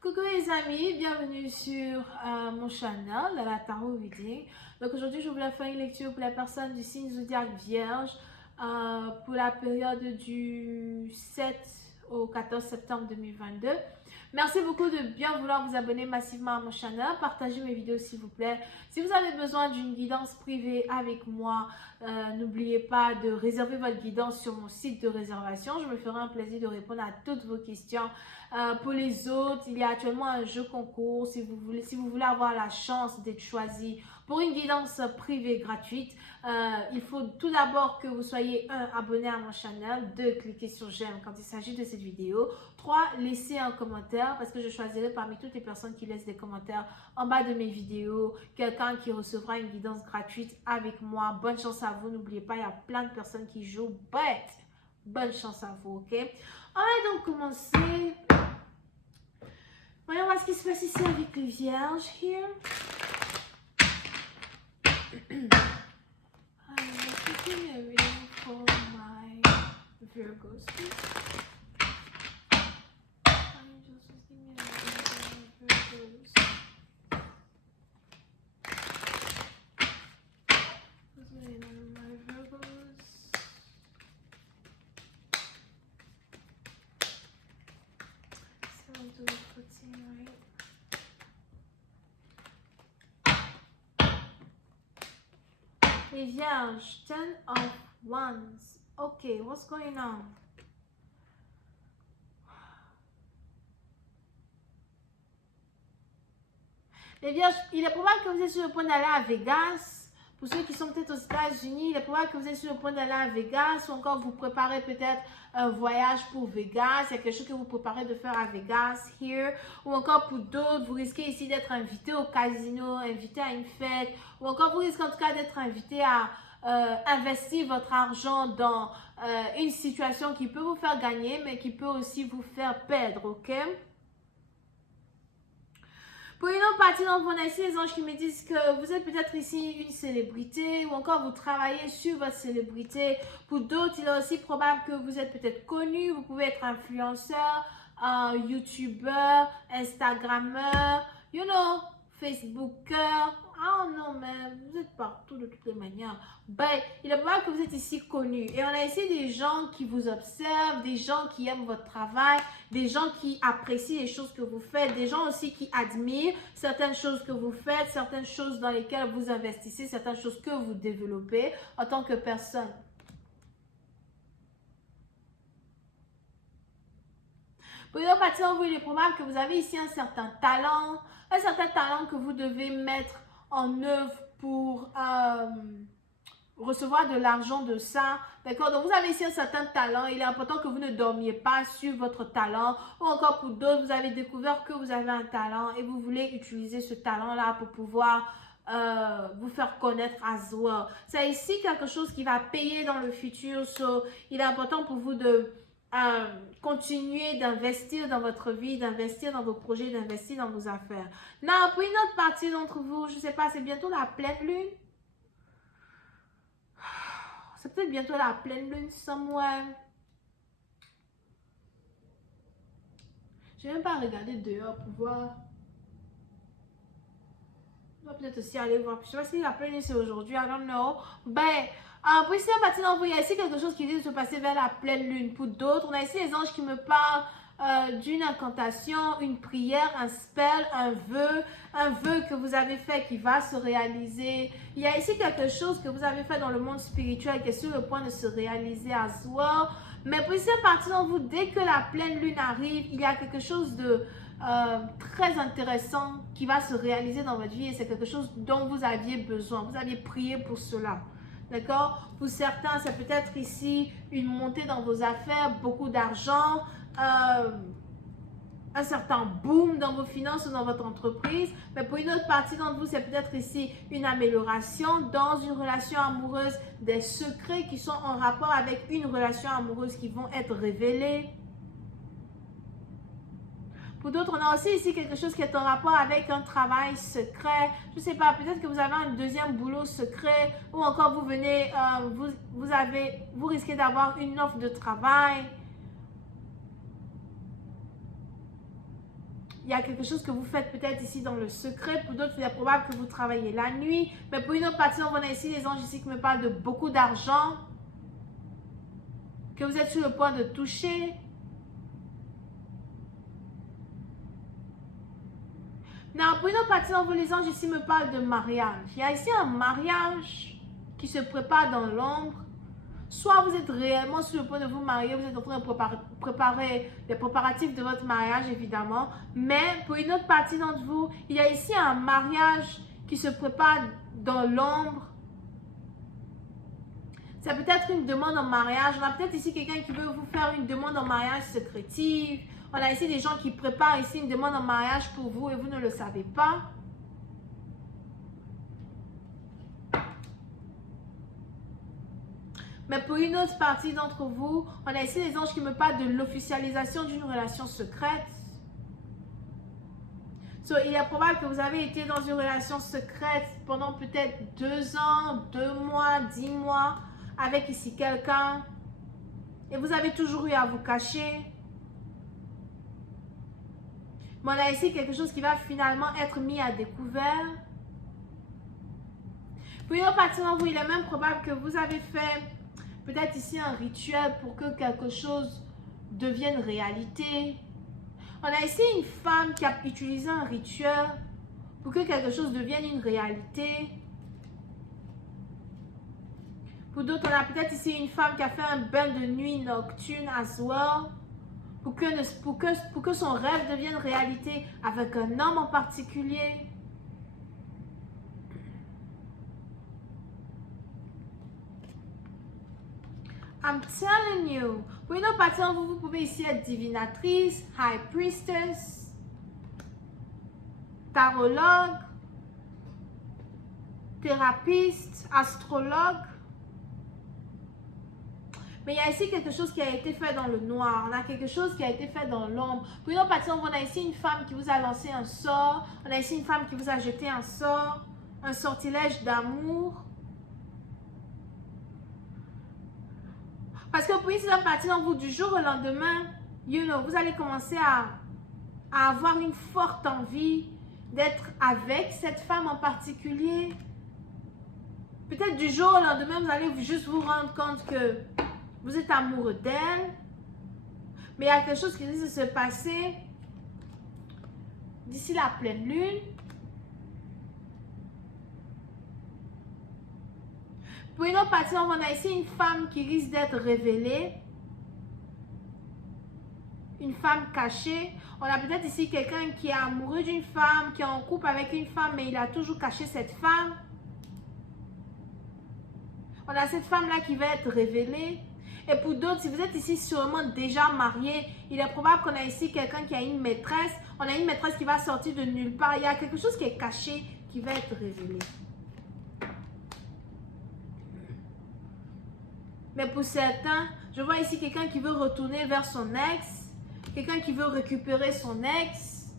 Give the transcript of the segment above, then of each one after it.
Coucou les amis, bienvenue sur mon channel, la Tarot Reading. Donc aujourd'hui, je voulais faire une lecture pour la personne du signe zodiaque Vierge pour la période du 7 au 14 septembre 2022. Merci beaucoup de bien vouloir vous abonner massivement à mon channel, partagez mes vidéos s'il vous plaît. Si vous avez besoin d'une guidance privée avec moi, n'oubliez pas de réserver votre guidance sur mon site de réservation. Je me ferai un plaisir de répondre à toutes vos questions. Pour les autres, il y a actuellement un jeu concours. Si vous voulez avoir la chance d'être choisi pour une guidance privée gratuite, il faut tout d'abord que vous soyez abonné à mon channel, 2, cliquez sur j'aime quand il s'agit de cette vidéo, 3, laissez un commentaire parce que je choisirai parmi toutes les personnes qui laissent des commentaires en bas de mes vidéos, quelqu'un qui recevra une guidance gratuite avec moi. Bonne chance à vous, n'oubliez pas, il y a plein de personnes qui jouent, bonne chance à vous, ok? On va donc commencer. Voyons voir ce qui se passe ici avec les vierges. Here. Give me a reading for my Virgos, please. Angels, just give me a reading for my Virgos. What's going on with my Virgos? 7 to 14, right? Les vierges, 10 of wands. Okay, what's going on? Les vierges, il est probable que vous êtes sur le point d'aller à Vegas. Pour ceux qui sont peut-être aux États-Unis, il est probable que vous êtes sur le point d'aller à Vegas ou encore vous préparez peut-être un voyage pour Vegas. Il y a quelque chose que vous préparez de faire à Vegas, here. Ou encore pour d'autres, vous risquez ici d'être invité au casino, invité à une fête. Ou encore vous risquez en tout cas d'être invité à investir votre argent dans une situation qui peut vous faire gagner, mais qui peut aussi vous faire perdre, ok? Pour une autre partie d'entre vous, on a ici les anges qui me disent que vous êtes peut-être ici une célébrité ou encore vous travaillez sur votre célébrité. Pour d'autres, il est aussi probable que vous êtes peut-être connu, vous pouvez être influenceur, youtubeur, instagrammeur, you know, facebooker. Ah non, mais vous êtes partout de toutes les manières. Ben, il est probable que vous êtes ici connu. Et on a ici des gens qui vous observent, des gens qui aiment votre travail, des gens qui apprécient les choses que vous faites, des gens aussi qui admirent certaines choses que vous faites, certaines choses dans lesquelles vous investissez, certaines choses que vous développez en tant que personne. Pour une autre partie d'entre vous, il est probable que vous avez ici un certain talent que vous devez mettre en œuvre pour recevoir de l'argent de ça, d'accord? Donc vous avez ici un certain talent, il est important que vous ne dormiez pas sur votre talent, ou encore pour d'autres, vous avez découvert que vous avez un talent et vous voulez utiliser ce talent-là pour pouvoir vous faire connaître as well. C'est ici quelque chose qui va payer dans le futur, so il est important pour vous de continuer d'investir dans votre vie, d'investir dans vos projets, d'investir dans vos affaires. Now, pour une autre partie d'entre vous, je ne sais pas, c'est bientôt la pleine lune. C'est peut-être bientôt la pleine lune somewhere. Je ne vais même pas regarder dehors pour voir. On va peut-être aussi aller voir. Je ne sais pas si la pleine lune c'est aujourd'hui, I don't know. Ben, pour ici, à partir d'entre vous, il y a ici quelque chose qui dit de se passer vers la pleine lune. Pour d'autres, on a ici les anges qui me parlent d'une incantation, une prière, un spell, un vœu que vous avez fait qui va se réaliser. Il y a ici quelque chose que vous avez fait dans le monde spirituel qui est sur le point de se réaliser as well. Mais pour ici, à partir d'entre vous, dès que la pleine lune arrive, il y a quelque chose de très intéressant qui va se réaliser dans votre vie et c'est quelque chose dont vous aviez besoin. Vous aviez prié pour cela. D'accord? Pour certains, c'est peut-être ici une montée dans vos affaires, beaucoup d'argent, un certain boom dans vos finances ou dans votre entreprise. Mais pour une autre partie d'entre vous, c'est peut-être ici une amélioration dans une relation amoureuse, des secrets qui sont en rapport avec une relation amoureuse qui vont être révélés. Pour d'autres, on a aussi ici quelque chose qui est en rapport avec un travail secret. Je ne sais pas, peut-être que vous avez un deuxième boulot secret ou encore vous venez, vous risquez d'avoir une offre de travail. il y a quelque chose que vous faites peut-être ici dans le secret. Pour d'autres, il est probable que vous travaillez la nuit. Mais pour une autre partie, on a ici les anges ici qui me parlent de beaucoup d'argent. Que vous êtes sur le point de toucher. Non, pour une autre partie, on vous les anges ici me parlent de mariage. Il y a ici un mariage qui se prépare dans l'ombre. Soit vous êtes réellement sur le point de vous marier, vous êtes en train de préparer les préparatifs de votre mariage, évidemment. Mais pour une autre partie d'entre vous, il y a ici un mariage qui se prépare dans l'ombre. C'est peut-être une demande en mariage. On a peut-être ici quelqu'un qui veut vous faire une demande en mariage secrétive. On a ici des gens qui préparent ici une demande en mariage pour vous et vous ne le savez pas. Mais pour une autre partie d'entre vous, on a ici des anges qui me parlent de l'officialisation d'une relation secrète. Il est probable que vous avez été dans une relation secrète pendant peut-être 2 ans, 2 mois, 10 mois avec ici quelqu'un. Et vous avez toujours eu à vous cacher. Mais on a ici quelque chose qui va finalement être mis à découvert. Pour une autre partie d'entre vous, il est même probable que vous avez fait peut-être ici un rituel pour que quelque chose devienne réalité. On a ici une femme qui a utilisé un rituel pour que quelque chose devienne une réalité. Pour d'autres, on a peut-être ici une femme qui a fait un bain de nuit nocturne as well. Pour que son rêve devienne réalité avec un homme en particulier. I'm telling you. Pour une autre partie, vous pouvez ici être divinatrice, high priestess, tarologue, thérapeute, astrologue. Mais il y a ici quelque chose qui a été fait dans le noir. On a quelque chose qui a été fait dans l'ombre. Pour une autre partie, on a ici une femme qui vous a lancé un sort. On a ici une femme qui vous a jeté un sort, un sortilège d'amour. Parce que pour une partie d'entre vous, du jour au lendemain, vous allez commencer à avoir une forte envie d'être avec cette femme en particulier. Peut-être du jour au lendemain, vous allez juste vous rendre compte que vous êtes amoureux d'elle. Mais il y a quelque chose qui risque de se passer d'ici la pleine lune. Pour une autre partie, on a ici une femme qui risque d'être révélée. Une femme cachée. On a peut-être ici quelqu'un qui est amoureux d'une femme, qui est en couple avec une femme, mais il a toujours caché cette femme. On a cette femme-là qui va être révélée. Et pour d'autres, si vous êtes ici sûrement déjà marié, il est probable qu'on a ici quelqu'un qui a une maîtresse. On a une maîtresse qui va sortir de nulle part. Il y a quelque chose qui est caché qui va être révélé. Mais pour certains, je vois ici quelqu'un qui veut retourner vers son ex. Quelqu'un qui veut récupérer son ex.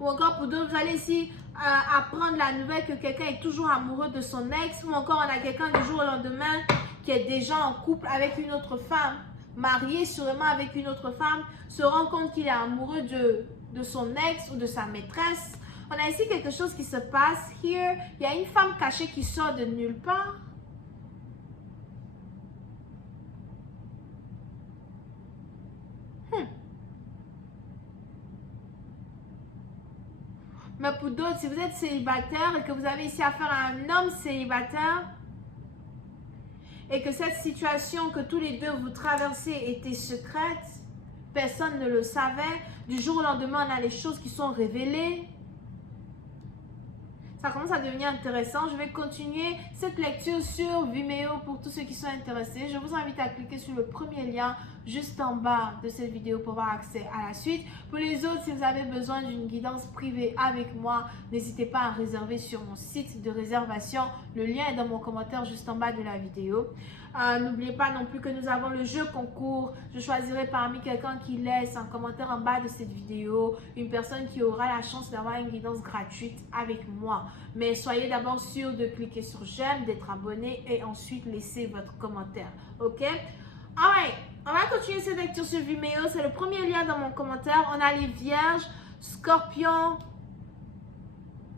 Ou encore pour d'autres, vous allez ici apprendre la nouvelle que quelqu'un est toujours amoureux de son ex. Ou encore on a quelqu'un du jour au lendemain qui est déjà en couple avec une autre femme. Marié sûrement avec une autre femme. Se rend compte qu'il est amoureux de son ex ou de sa maîtresse. On a ici quelque chose qui se passe. Here, il y a une femme cachée qui sort de nulle part. Mais pour d'autres, si vous êtes célibataire et que vous avez ici affaire à un homme célibataire et que cette situation que tous les deux vous traversez était secrète, personne ne le savait, du jour au lendemain, on a les choses qui sont révélées. Ça commence à devenir intéressant. Je vais continuer cette lecture sur Vimeo pour tous ceux qui sont intéressés. Je vous invite à cliquer sur le premier lien juste en bas de cette vidéo pour avoir accès à la suite. Pour les autres, si vous avez besoin d'une guidance privée avec moi, n'hésitez pas à réserver sur mon site de réservation. Le lien est dans mon commentaire juste en bas de la vidéo. N'oubliez pas non plus que nous avons le jeu concours. Je choisirai parmi quelqu'un qui laisse un commentaire en bas de cette vidéo, une personne qui aura la chance d'avoir une guidance gratuite avec moi. Mais soyez d'abord sûr de cliquer sur j'aime, d'être abonné et ensuite laisser votre commentaire. Ok? Alright, on va continuer cette lecture sur Vimeo. C'est le premier lien dans mon commentaire. On a les vierges. Scorpion,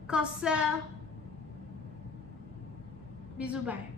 Cancer. Bisous, bye.